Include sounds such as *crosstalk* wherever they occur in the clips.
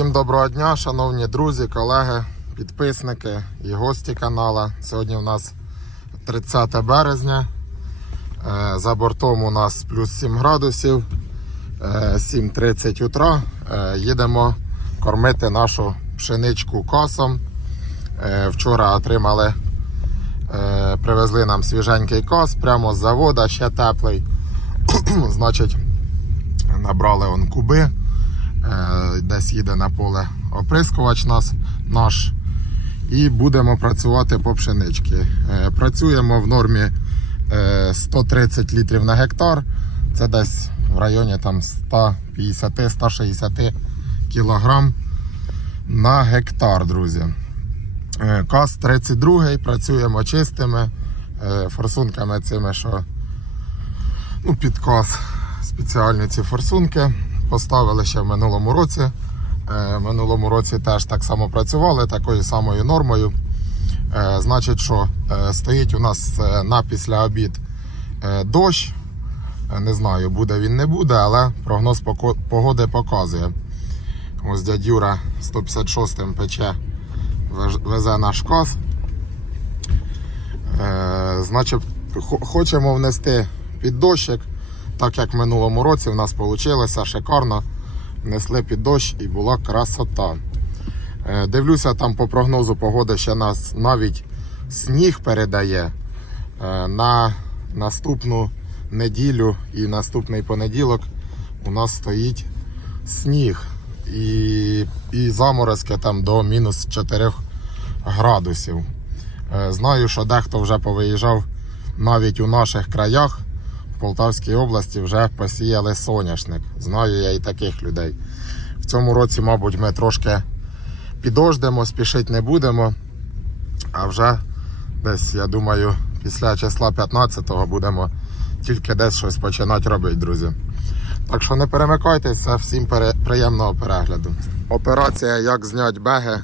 Всім доброго дня, шановні друзі, колеги, підписники і гості канала. Сьогодні у нас 30 березня. Е, За бортом у нас плюс 7 градусів, е, 7.30 утра. Е, Їдемо кормити нашу пшеничку косом. Е, Вчора отримали, е, привезли нам свіженький кос прямо з завода, ще теплий. *clears throat* Значить, набрали он куби. Е, десь їде на поле оприскувач нас наш. І будемо працювати по пшеничці. Е, Працюємо в нормі е, 130 літрів на гектар. Це десь в районі 150-160 кілограм на гектар, друзі. Е, Каз 32 працюємо чистими е, форсунками цими, що ну, під каз спеціальні ці форсунки. Поставили ще в минулому році. Е, В минулому році теж так само працювали, такою самою нормою. Е, Значить, що е, стоїть у нас на після обід дощ. Не знаю, буде він не буде, але прогноз погоди показує. Ось дядь Юра 156-м пече, везе наш каз. Значить, хочемо внести під дощик, так як в минулому році в нас вийшло шикарно. Внесли під дощ і була красота. Е, Дивлюся, там по прогнозу погоди ще нас навіть сніг передає. Е, На наступну неділю і наступний понеділок у нас стоїть сніг. І, і заморозки там до мінус 4 градусів. Е, Знаю, що дехто вже повиїжджав навіть у наших краях. Полтавській області вже посіяли соняшник. Знаю я і таких людей. В цьому році, мабуть, ми трошки підождемо, спішити не будемо. А вже десь, я думаю, після числа 15-го будемо тільки десь щось починати робити, друзі. Так що не перемикайтеся, всім приємного перегляду. Операція як зняти беги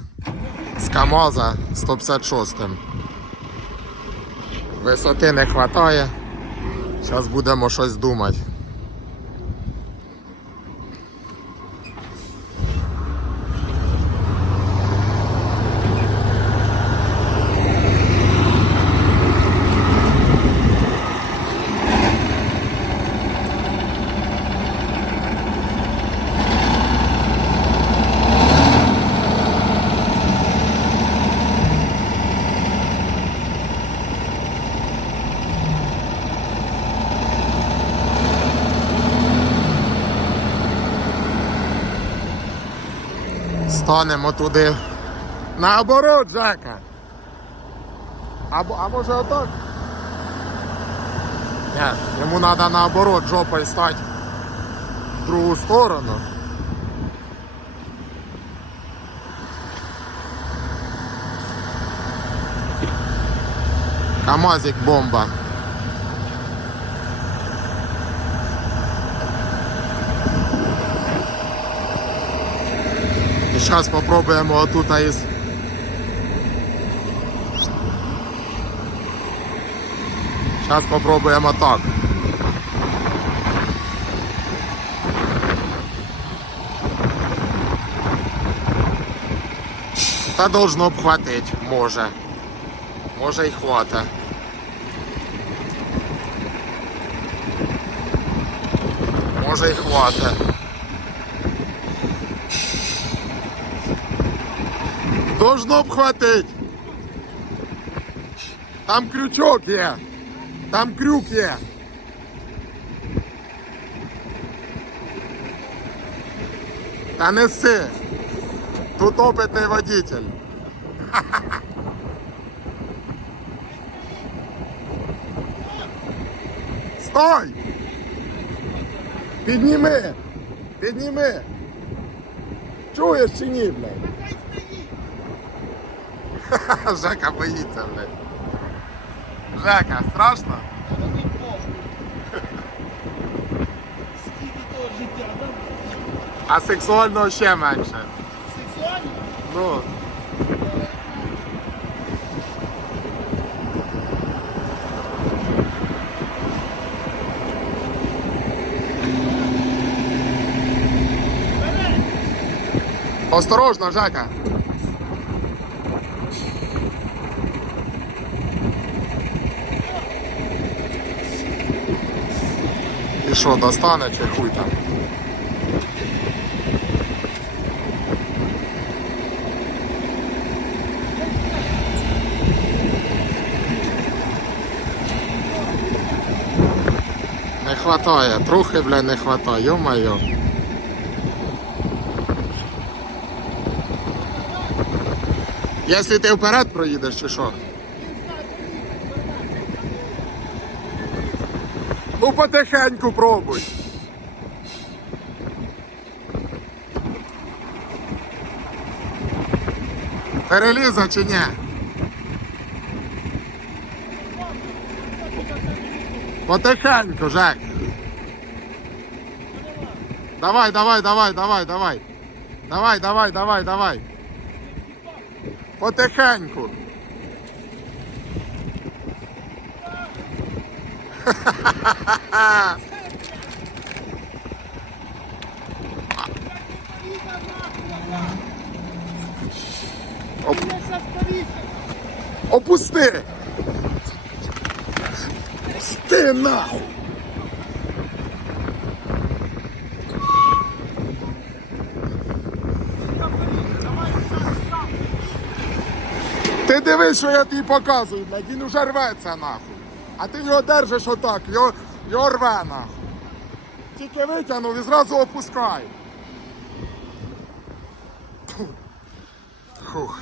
з КАМАЗа 156. Висоти не вистачає. Зараз будемо щось думати. Станемо туди. Наоборот, Жека. Або, а може отак? Ні, йому треба наоборот жопою стати в другу сторону. Камазик бомба. зараз спробуємо отут із. Зараз спробуємо так. Та должно б хватить, може. Може і хвата. Може і хвата. Должно б хватить. Там крючок є. Там крюк є. Та неси. Тут опитний водитель. *laughs* Стой! Підніми! Підніми! Чуєш чи ні, блядь? *laughs* Жека боїться, блядь. Жека, страшно? А сексуального ще менше. Сексуально? Ну. Осторожно, Жека. Що, достане чи хуй там? Не хватає, трохи, бля, не хватає, йо-моє. Якщо ти вперед проїдеш чи що? Ну потихеньку пробуй. Переліза чи ні? Потихеньку, Жек. Давай, давай, давай, давай, давай. Давай, давай, давай, давай. Потихеньку. *laughs* Сейчас повесил. Опусти! Пусти нахуй! Ти дивись, що я тобі показую, блядь, він уже рветься нахуй. А ти його держиш отак, його, його нахуй. Тільки витягнув і зразу опускай. Фух.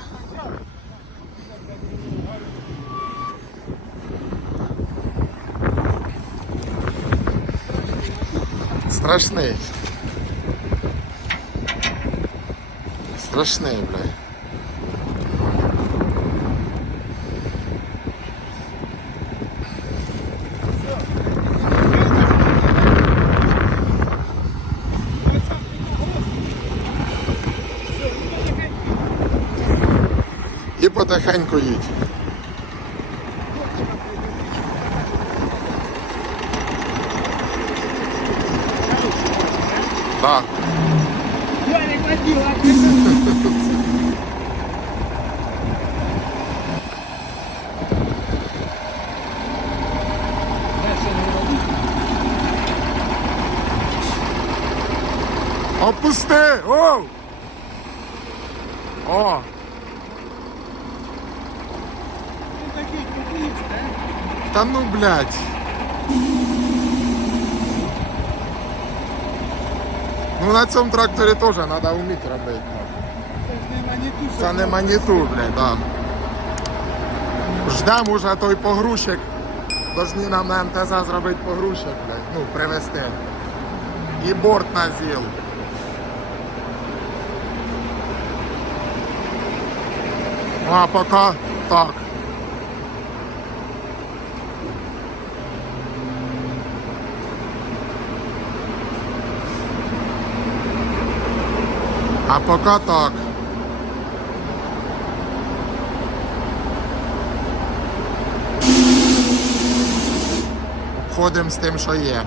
Страшний. Страшний, блядь. І потихеньку їдь. Так. Блядь. Ну на цьому тракторі теж треба вміти робити. Це не маніту, блядь, да. Ждем уже той погрузчик. Должні нам на МТЗ зробити погрузчик, блядь, ну, привезти. І борт на ЗІЛ. Ну, а поки так. А поки так. Ходимо з тим, що є.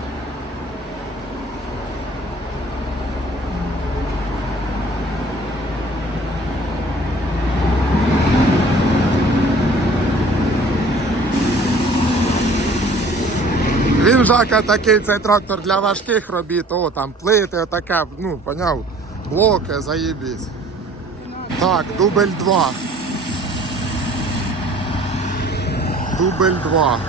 Він жака такий цей трактор для важких робіт, о там плити, отаке, ну, поняв, блоки, заєбісь. Так, дубль 2. Дубль 2.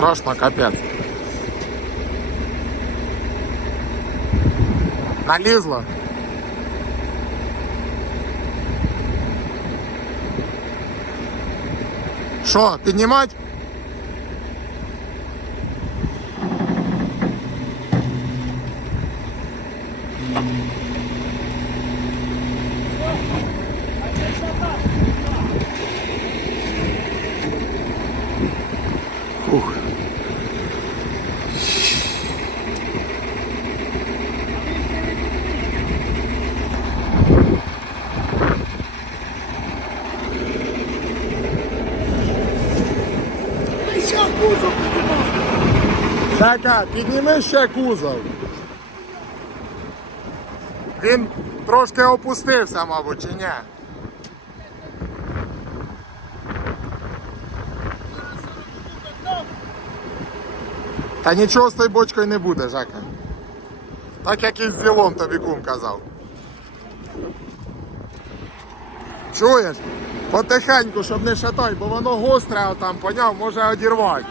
страшно, капець. Налізло. Що, піднімати? Жека, підніми ще кузов. Він трошки опустився, мабуть, чи ні? Та нічого з тою бочкою не буде, Жека. Так як і з зілом тобі кум казав. Чуєш? Потихеньку, щоб не шатай, бо воно гостре там, поняв, може одірвати.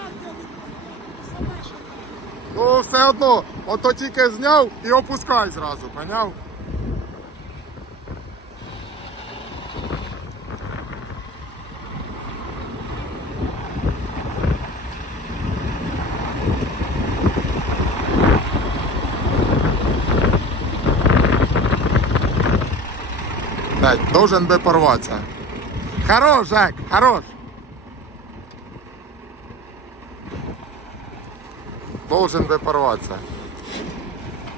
Ну, все одно, ото тільки зняв і опускай зразу, поняв? Должен би порватися. Хорош, Жек, хорош. Должен би порватися.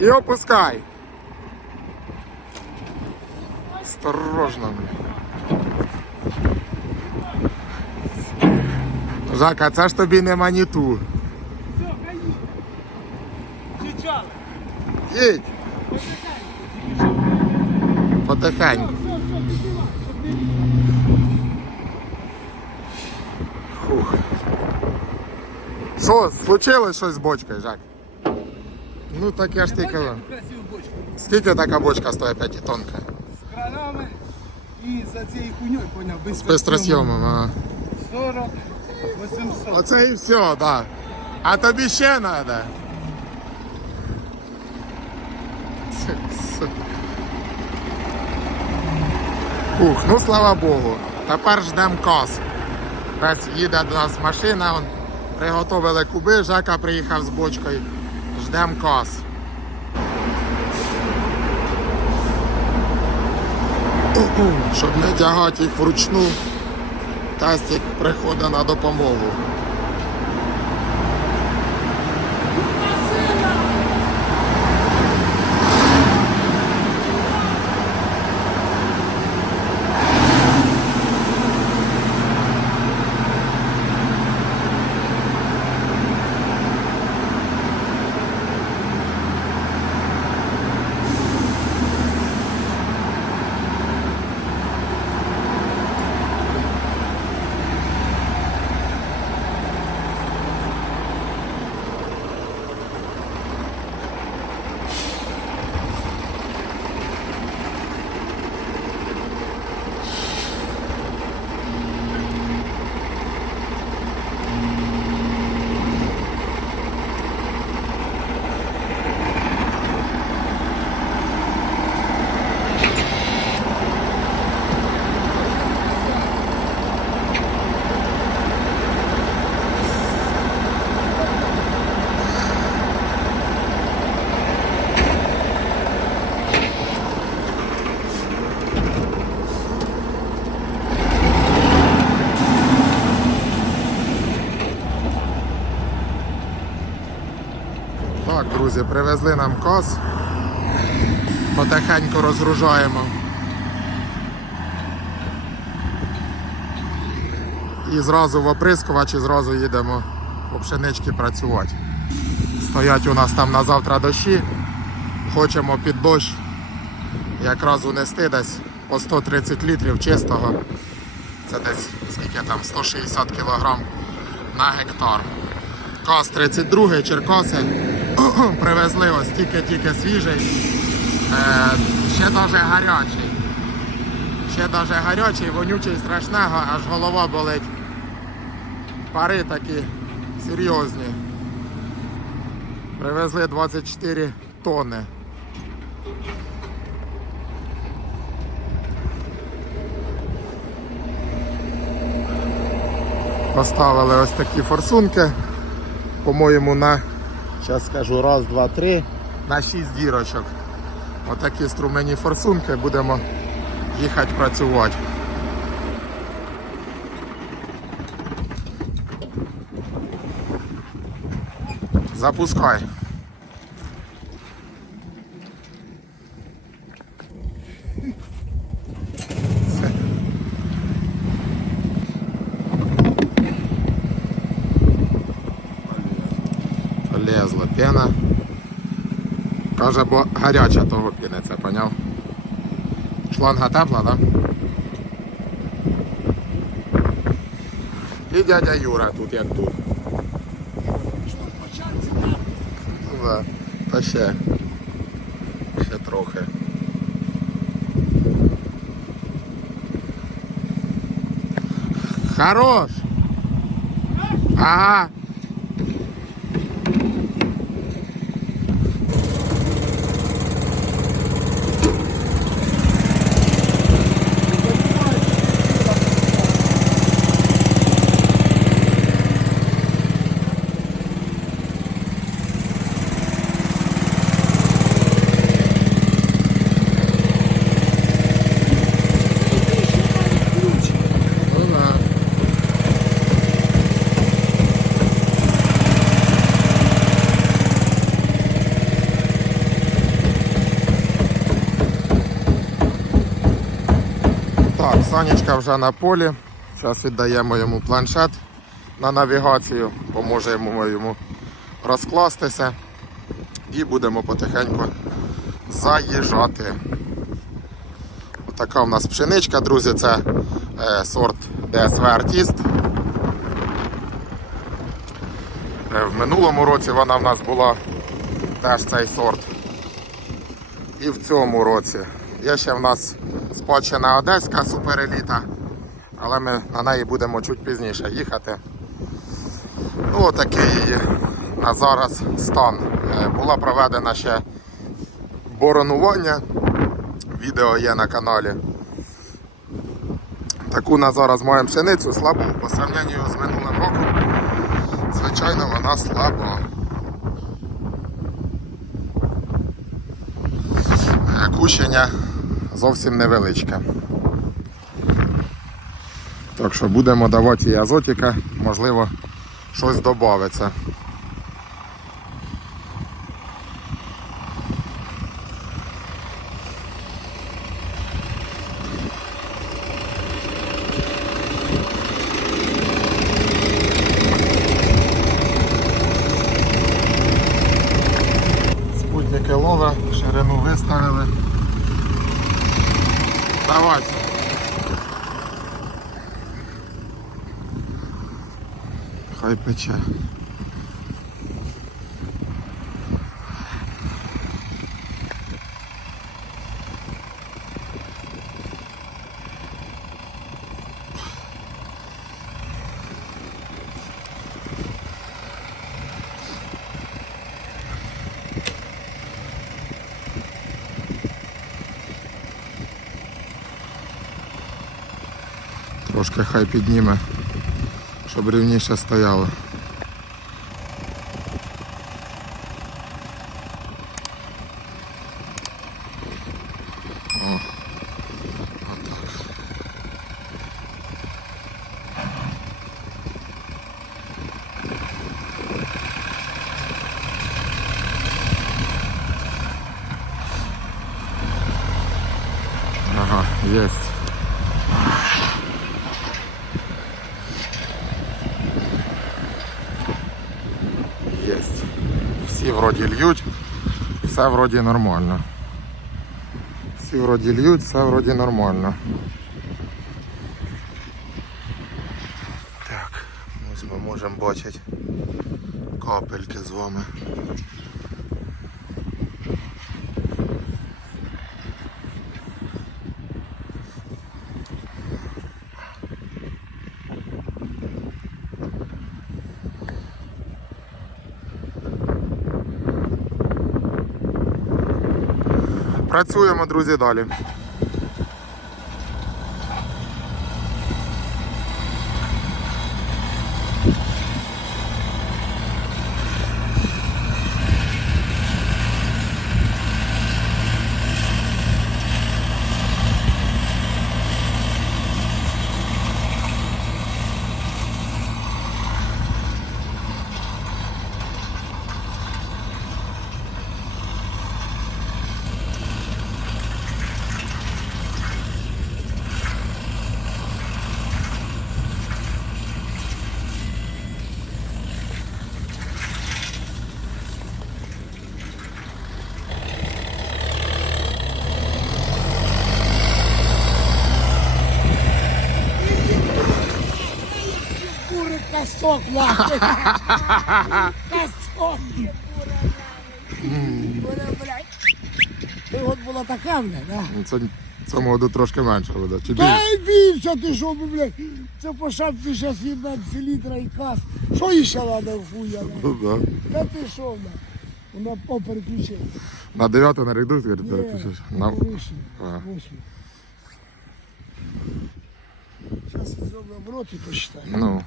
І опускай. Осторожно, блядь. Жака, це ж тобі не маніту. Все, хай їде. Чичали. Їдь. Потихеньку. Що, случилось щось з бочкою, Жак? Ну так я ж ти казав. красиву бочку. Скільки така бочка стоїть п'ятитонка? З кранами і за цією хуйньою, поняв, без З пестросйомом, а. 40, 800. Оце і все, так. Да. А тобі ще треба. Ух, ну слава Богу. Тепер ждемо кас. Раз їде до нас машина, он, приготовили куби, Жека приїхав з бочкою. Ждемо кас. Щоб не тягати їх вручну, Тастик приходить на допомогу. Так, друзі, привезли нам кос. Потихеньку розгружаємо. І зразу в оприскувач і зразу їдемо по пшенички працювати. Стоять у нас там на завтра дощі. Хочемо під дощ якраз унести десь по 130 літрів чистого. Це десь скільки там 160 кг на гектар. КАЗ 32 Черкаси. *clears throat* Привезли ось тільки-тільки свіжий. Е, ще дуже гарячий. Ще дуже гарячий, вонючий, страшного, аж голова болить. Пари такі серйозні. Привезли 24 тонни. Поставили ось такі форсунки. По-моєму, на, Зараз скажу раз, два, три. На шість дірочок. Отакі струмені форсунки, будемо їхати працювати. Запускай. Каже, бо гаряча того піниться, поняв? Шланга тепла, так? Да? І дядя Юра тут як тут. Да. Та ще. Ще трохи. Хорош! Ага. Ну да. Так, Санечка вже на полі. Зараз віддаємо йому планшет на навігацію, поможемо йому розкластися і будемо потихеньку заїжджати. Така у нас пшеничка, друзі, це е, сорт DSV Artist. Е, в минулому році вона в нас була теж цей сорт. І в цьому році. Є ще в нас спадщина одеська супереліта, але ми на неї будемо чуть пізніше їхати. Ну, отакий на зараз стан. Е, Була проведена ще боронування. Відео є на каналі. Таку на зараз маємо пшеницю слабу. По сравненню з минулим роком, звичайно, вона слаба. Е, Кущення зовсім невеличке. Так що будемо давати і азотика, можливо, щось додається. Трошки хай підніме, щоб рівніше стояло. О, отак. Ага, есть. Єсть. Всі вроді льють, все вроді нормально. Всі вроді льють, все вроді нормально. Так, ось ми можемо бачити капельки з вами. Працюємо, друзі, далі. Нахуй. Косок, є. Ти от була така, блядь, да? Ну, Це цьому году трошки менше буде. Чи Та більше? й більше, ти що, блядь, це по шапці зараз їбать селітра і кас. Що ще треба хуя? Ну, да. Та ти що, блядь? Вона по переключила. На 9 на редукторі Ні, переключиш. на На... вище, А. вище. Зараз зроблю обороти посчитаю. Ну,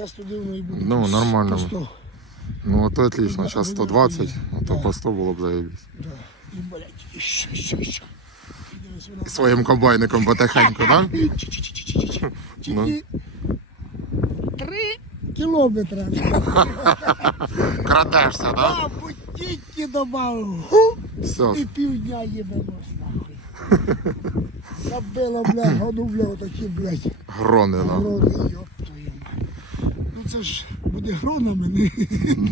Дасть туди воно і буде. Ну, нормально. по 100. ну то отлично. Зараз 120, а то Да. по 100 було б заєбісь. Да. І, блядь. І дивись, вона- Своїм комбайником потихеньку, так? *laughs* Ну. Три кілометри. *laughs* Крадешся, так? А, тільки добавив. Все. І півдня їбемо нахуй. Забило, блядь, году, блядь, отакі, блядь, Грони, ну. грони. Ну це ж буде гронами, не,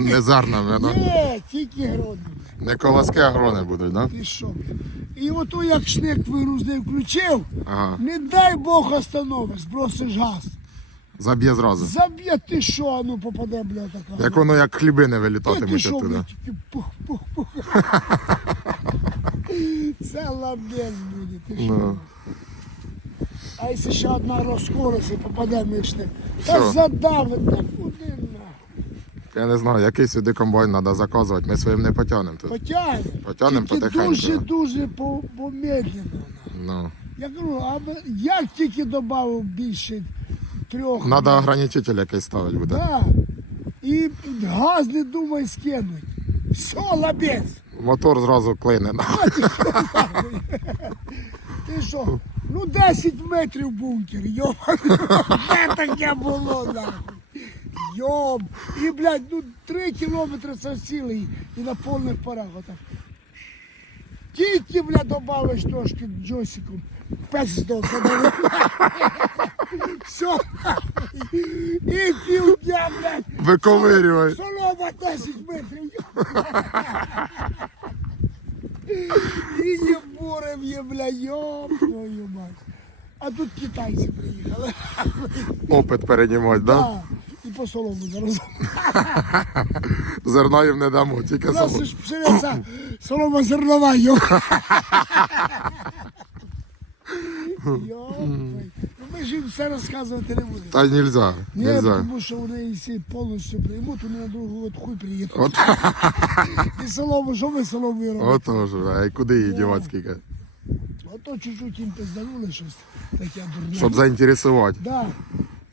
Не зернами, да? Ні, тільки гронами. Не колоски, а грони будуть, так? Ти що, блядь? І ото як шнек вигрузний включив, Ага. не дай Бог остановиш, бросиш газ. Заб'є зразу. Заб'є ти що, а ну попаде, блядь, така. Як воно як хлібини Та ти вилітатимуть що, пух-пух-пух. *laughs* Це лабець буде, ти що? А якщо ще одна розколиться і попаде між ним, та задавить, та куди? Я не знаю, який сюди комбайн треба заказувати. Ми своїм не потягнемо тут. Потягне. Потягнемо Тільки потихеньку. дуже-дуже по- помедленно. Ну. Я кажу, аби як тільки додав більше трьох. Треба ограничитель якийсь ставити буде. Да. І газ не думай скинуть. Все, лабець. Мотор зразу клине. Ти що? Ну 10 метрів бункер, йобаний. *laughs* Де таке було нахуй? Йоб. І, блядь, ну 3 кілометри це цілий і на повних парах отак. Тільки, блядь, добавиш трошки джойсиком. Пездо, задали. *laughs* Все. І півдня, блядь. Виковирювай. Солома 10 метрів. *laughs* І є є, бля, йомною бать. А тут китайці приїхали. Опит переймати, да? Так. І по солому зараз. Зерна їм не дамо, тільки У нас само. ж пшениця солома зернова, йоп. *laughs* Йоп. Ми ж їм все розказувати не будемо. Та нельзя, Ні, нельзя. тому що вони якщо повністю приймуть, вони на другу от хуй приїдуть. От, *laughs* І солому, що ми соломою робимо? отож, а й куди її дівати скільки? Ото чуть-чуть їм пизданули щось таке дурне. Щоб заінтересувати. Да.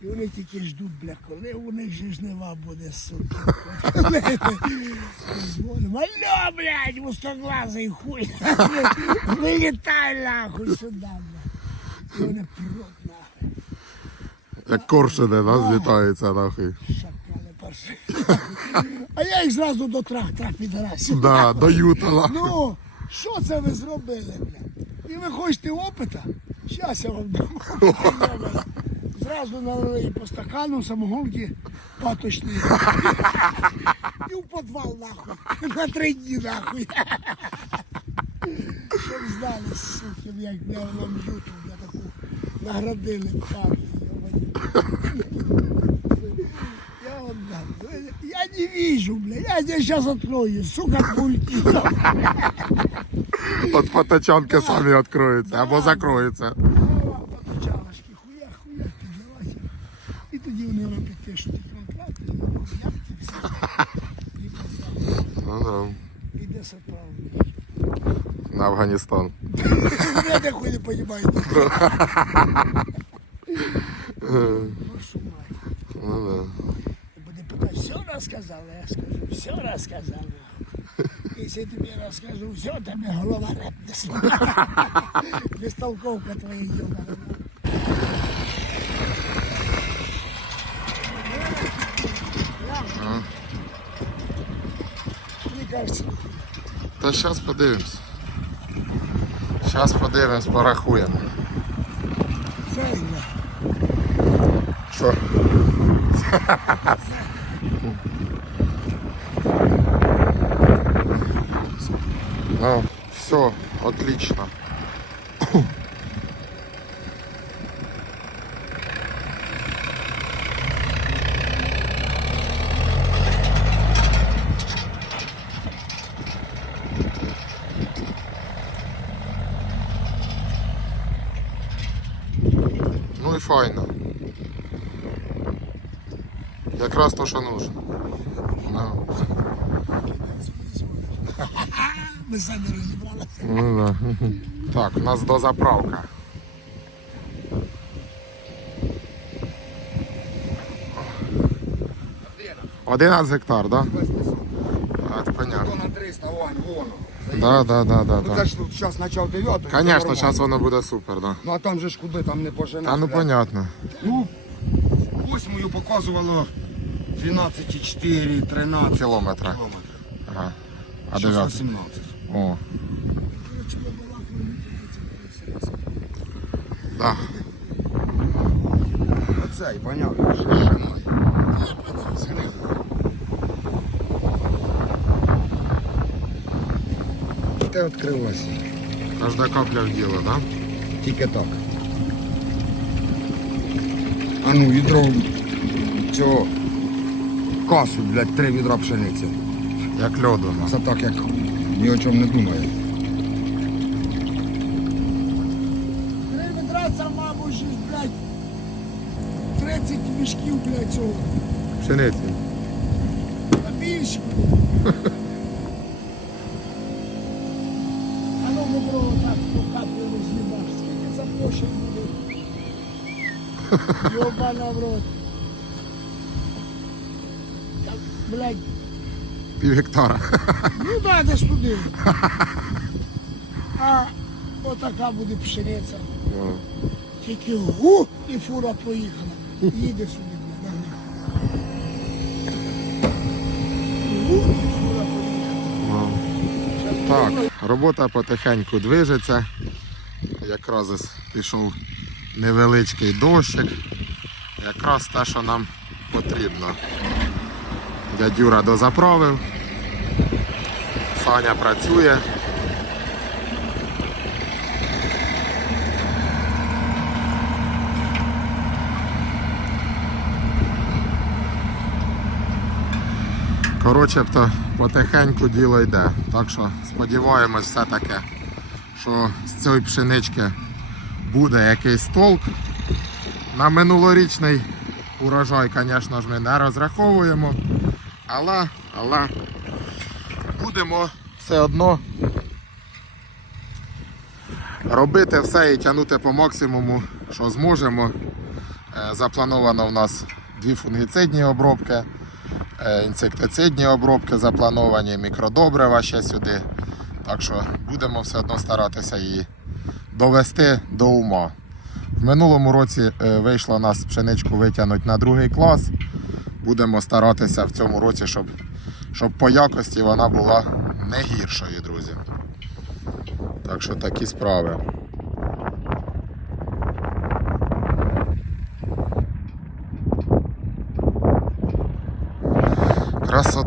І вони тільки ждуть, бля, коли у них же жнива буде, сука. Дзвонимо, алло, блядь, мустоглазий хуй. Вилітай нахуй сюди, блядь. І вони прут. Як коршуни, да, злітаються нахуй. Шакали парши. *laughs* А я їх зразу до трактора підрасів. Да, до юта, нахуй. Ну, що це ви зробили, блядь? І ви хочете опита? Щас я вам дам. *laughs* Зразу налили по стакану самогонки паточні. *laughs* І в підвал нахуй. На три дні нахуй. Щоб знали, суки, як бля, нам юту, бля, таку наградили парні. Я вам дам. Я не вижу, бля. Я тебя сейчас открою, сука, пульки. От фоточанки самі відкриються або закроються. Чалочки, хуя, хуя підливати. І тоді вони роблять те, що ти контракт, як ти все. І казав, Ну, іде саправ. да. На Афганістан. *laughs* Я нахуй не понимаю. *laughs* Прошу мать. Ну, да. Буде питати, все розказала, я скажу, все розказала. Якщо я тобі розкажу все, тебе голова репне. *laughs* Бестолковка твоя йобана. Мені кажется, Та зараз подивимось. Зараз подивимось, порахуємо. це я. що. Ну, все, отлично. Ну и файно. Якраз то, що нужно. Ну, Ми самі розібралися. ну, да. Так, у нас дозаправка. Одинадцять гектар, да? Це понятно. На 300, вон, вон. Да, да, да, да, Ну да. це ж тут зараз почав 9. Конечно, зараз воно буде супер, да. Ну а там же ж куди, там не поженеш. Та ну блядь. понятно. Ну, восьмою показувало 12,4, 13 Кілометра. кілометрів. Ага. А Щас дев'ятий? 18. О. Да. Оцей, понятно. що ще має. Те відкрилося. Кожна капля в діло, да? Тільки так. А ну, відро цього касу, блядь, три відра пшениці. Як льоду. ну. Це так, як ні о чому не думає. Три відра це, мабуть, ж, блядь, 30 мішків, блядь, цього. Пшениці. Та більше, блядь. А ну, відро так по каплі. Скільки за площадь буде? Йобана в рот. Блядь, Пів гектара. ну да, десь туди. *laughs* А отака буде пшениця. Тільки гу і фура поїхала. Їде сюди, блядь, гу і фура поїхала. Так, робота потихеньку движеться. Якраз пішов невеличкий дощик. Якраз те, що нам потрібно. Дядюра дозаправив. Саня працює. Коротше, то потихеньку діло йде. Так що сподіваємось все-таки, що з цієї пшенички буде якийсь толк. На минулорічний урожай, звісно ж, ми не розраховуємо. Але, але будемо все одно робити все і тягнути по максимуму, що зможемо. Е, Заплановано в нас дві фунгіцидні обробки. Е, інсектицидні обробки заплановані, мікродобрива ще сюди. Так що будемо все одно старатися її довести до ума. В минулому році е, вийшло нас пшеничку витягнути на другий клас. Будемо старатися в цьому році, щоб, щоб по якості вона була не гіршою, друзі. Так що такі справи. Красота.